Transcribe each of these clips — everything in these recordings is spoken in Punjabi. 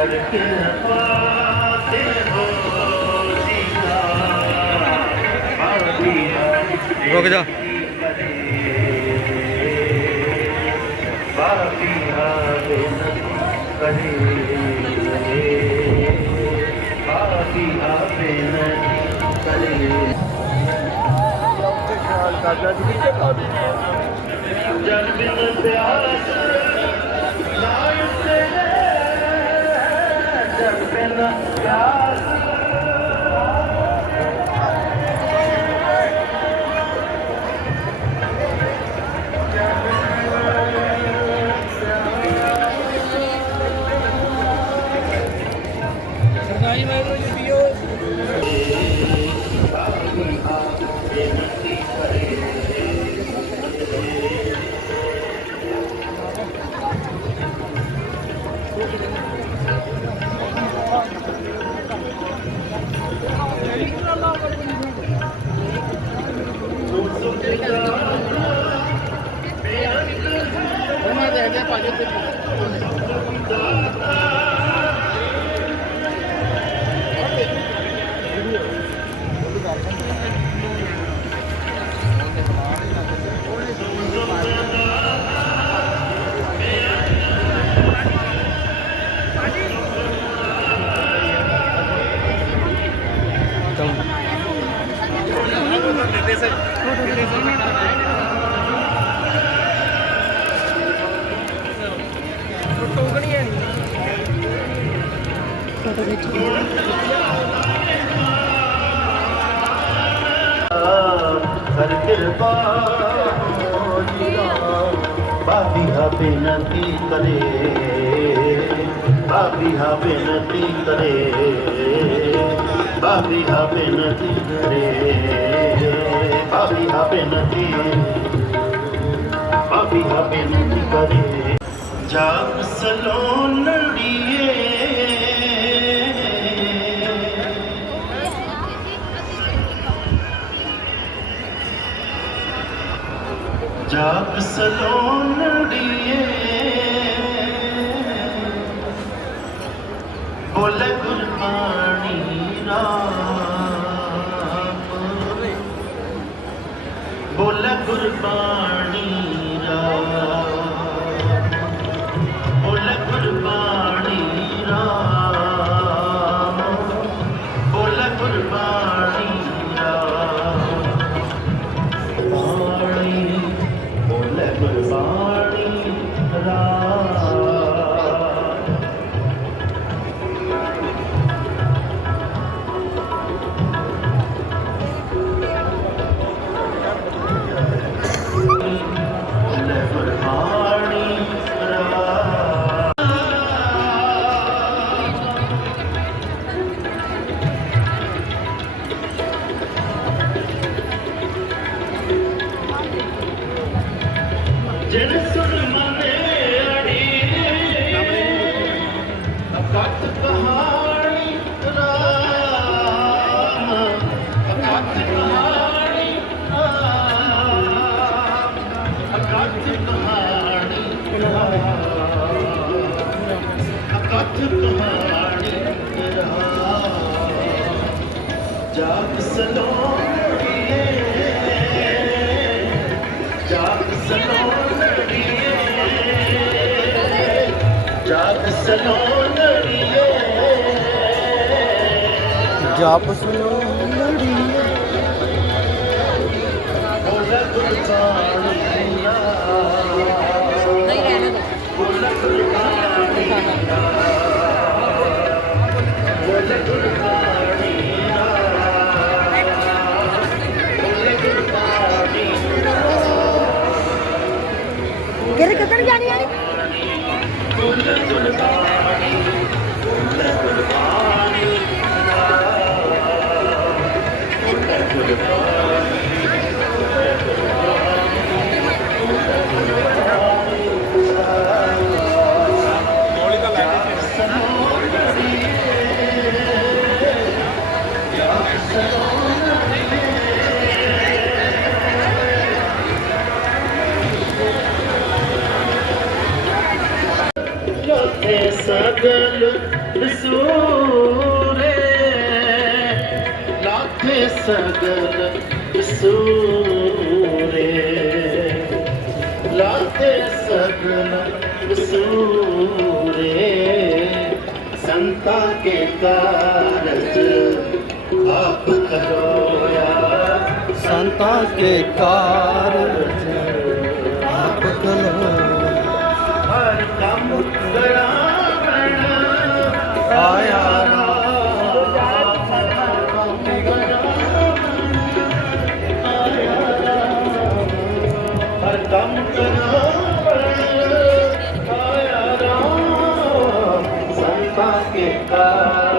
ਕਰ ਕਿਰਪਾ ਤੇ ਹੋ ਜੀਦਾ ਬਾਬੀ ਹਰੀ ਰੁਕ ਜਾ ਬਾਬੀ ਹਰੀ ਕਹੇ ਬਾਬੀ ਆਪੇ ਨਾ ਕਰੇ ਜਦ ਬਿਨ ਪਿਆਸ Yeah. 빠졌대. ਬਿਨ ਪਿਆਸ ਕਰ ਕਿਰਪਾ ਬਾਬੀ ਹਾ ਬੇਨਤੀ ਕਰੇ ਬਾਬੀ ਹਾ ਬੇਨਤੀ ਕਰੇ ਬਾਬੀ ਹਾ ਬੇਨਤੀ ਕਰੇ ਬਾਬੀ ਹਾ ਬੇਨਤੀ ਬਾਬੀ ਹਾ ਬੇਨਤੀ ਕਰੇ ਜਾਗ ਸਲੋਨੜੀਏ ਜਾਪ ਸਲੋਨੜੀਏ ਜਾਗ ਸਲੋਣੀਏ ਜਾਗ ਸਲੋਣੀਏ ਜਾਪ ਸੁਣੋ। ਸਗਲ ਵਿਸੂਰੇ ਲਾਥੇ ਸਗਲ ਵਿਸੂਰੇ ਰੇ ਲਾਤੇ ਸਗਨ ਕਸੂਰੇ ਸੰਤਾ ਕੇ ਕਾਰਜ ਆਪ ਕਰੋਇਆ ਸੰਤਾਂ ਕੇ ਕਾਰਜ ਆਪ ਕਲੋ। ਹਰ ਕੰਮ ਕਰਾਵਣ ਆਇਆ ਕੰਮ ਕਰਾਵਣ ਆਇਆ ਰਾਮ। ਸੰਤਾਂ ਕੇ ਕਾਰਜ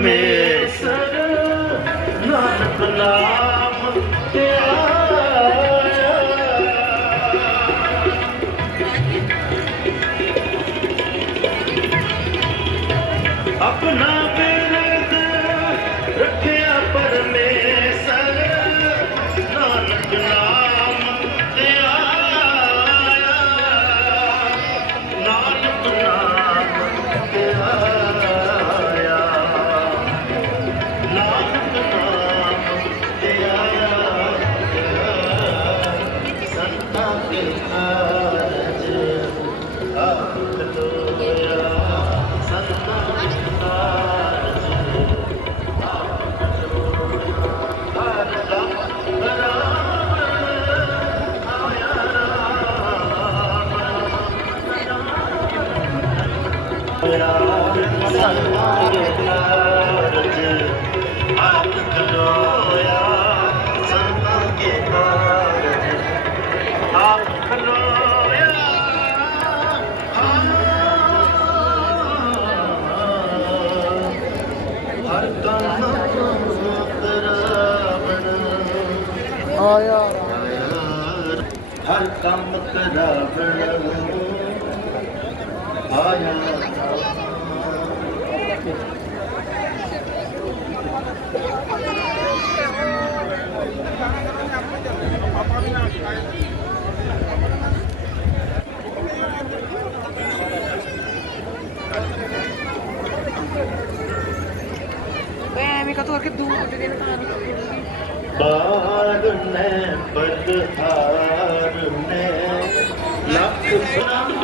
ਪਰਮੇਸ਼ਰ ਨਾਨਕ ਨਾਮ ਤੇ ਆਇਆ ਹਰ ਕੰਮ ਕਰਾਵਣ ਆਇਆ ਐਵੇਂ ਕਾ ਕਰਕੇ ਦੂਰ ਦੇ ਦੇਣ ਬਾਗ ਨੇ ਬਦਹਾਰ ਨੇ। ਲੱਖ ਨਾਮ